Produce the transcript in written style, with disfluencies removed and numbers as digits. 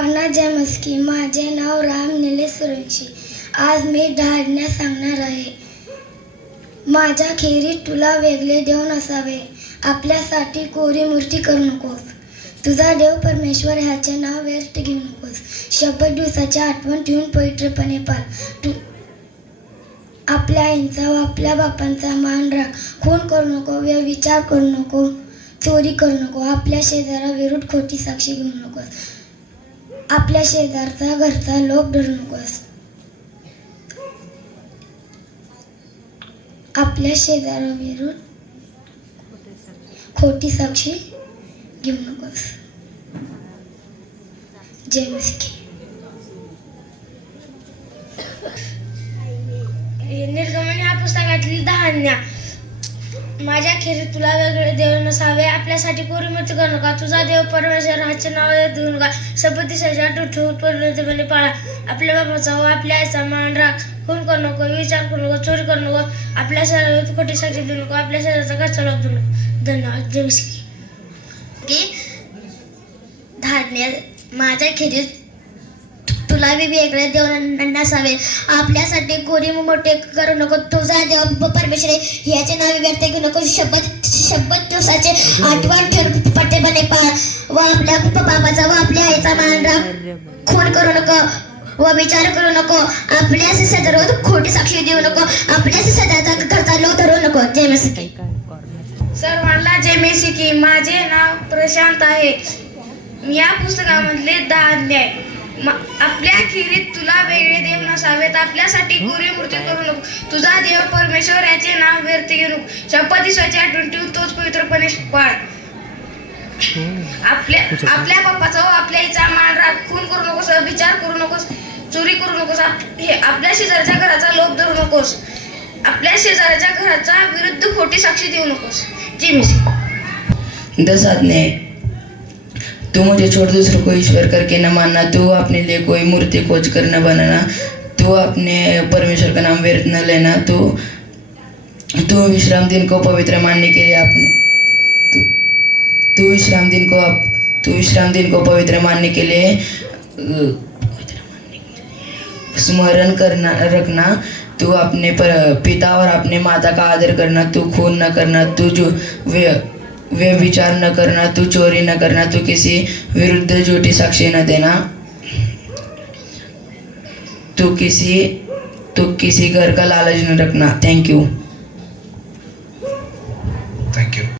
सर्वांना जय मस्की. माझे नाव राम निलेश सुरवंशी. आज मी 10 आज्ञा सांगणार आहे. माझ्या खेरीत तुला वेगळे देव नसावे. आपल्यासाठी कोरी मूर्ती करू नकोस. तुझा देव परमेश्वर ह्याचे नाव व्यर्थ घेऊ नकोस. शपथ दिवसाची आठवण ठेवून पवित्रपणे पाळ. तू आपल्या आईंचा व आपल्या बापांचा मान राख. खून करू नको, व्यभिचार करू नको, चोरी करू नको, आपल्या शेजाराविरुद्ध खोटी साक्षी घेऊ नकोस, आपल्या शेजारचा घरचा लोभ धरू नकोस, आपल्या शेजाराविरुद्ध खोटी साक्षी घेऊ नकोस. जय मस्की. निर्गमन या पुस्तकातील 10 आज्ञा. माझ्या खेरीत तुला वेगळे देव नसावे. आपल्यासाठी कोरी मूर्ती करू नका. तुझा देव परमेश्वर ह्याचे नाव घेऊ नका. शपथ दिवसाची आठवण ठेवून पवित्रपणे पाळा. आपल्या बापाचा व आपल्या आईचा मान राख. खून करू नको, विचार करू नको, चोरी करू नको, आपल्या शरीरावर खोटी साक्षी देऊ नको, आपल्या शरीराचा घरचा लोभ धरू नको. धन्यवाद. जय मस्की. 10 आज्ञा. माझ्या खेरीत तुला वेगळे देव नसावे. आपल्यासाठी कोरी मोठे करू नको. तुझा देव परमेश्वर ह्याचे नाव व्यर्थ घेऊ नको. शपथ दिवसाचे आठवण ठेवून पवित्रपणे पाळ. व आपल्या बाबाचा व आपल्या आईचा मान राख. खून करू नको व विचार करू नको, आपल्या शेजारावर खोटी साक्षी देऊ नको, आपल्या शेजारचा घरचा लोभ धरू नको. जय मस्की. सर्वांना जय मस्की. माझे नाव प्रशांत आहे. या पुस्तकामधले 10 आज्ञा आहे. आपल्या खेरीत तुला वेगळे देव नसावेत. आपल्यासाठी कोरी मूर्ती करू नको. तुझा देव परमेश्वर याचे नाव व्यर्थ घेऊ नको. शपथ दिवसाची आठवण ठेवून तोच पवित्रपणे पाळ. आपल्या बापाचा व आपल्या आईचा मान राख. खून करू नकोस, विचार करू नकोस, चोरी करू नकोस, आपल्या शेजारच्या घराचा लोभ धरू नकोस, आपल्या शेजारच्या घराच्या विरुद्ध खोटी साक्षी देऊ नकोस. जय मस्की. 10 आज्ञा. तू मुझे छोड़ दूसरों को ईश्वर करके न मानना. तू अपने लिए कोई मूर्ति खोज कर न बनाना. तू अपने परमेश्वर का नाम व्यर्थ न लेना. तू विश्राम दिन को पवित्र मानने के लिए तू विश्राम दिन को पवित्र मानने के लिए स्मरण रखना. तू अपने पिता और अपने माता का आदर करना. तू खून न करना. तू व्यभिचार न करना. तू चोरी न करना. तू किसी विरुद्ध झूठी साक्षी न देना. तू किसी घर का लालच न रखना. Thank you.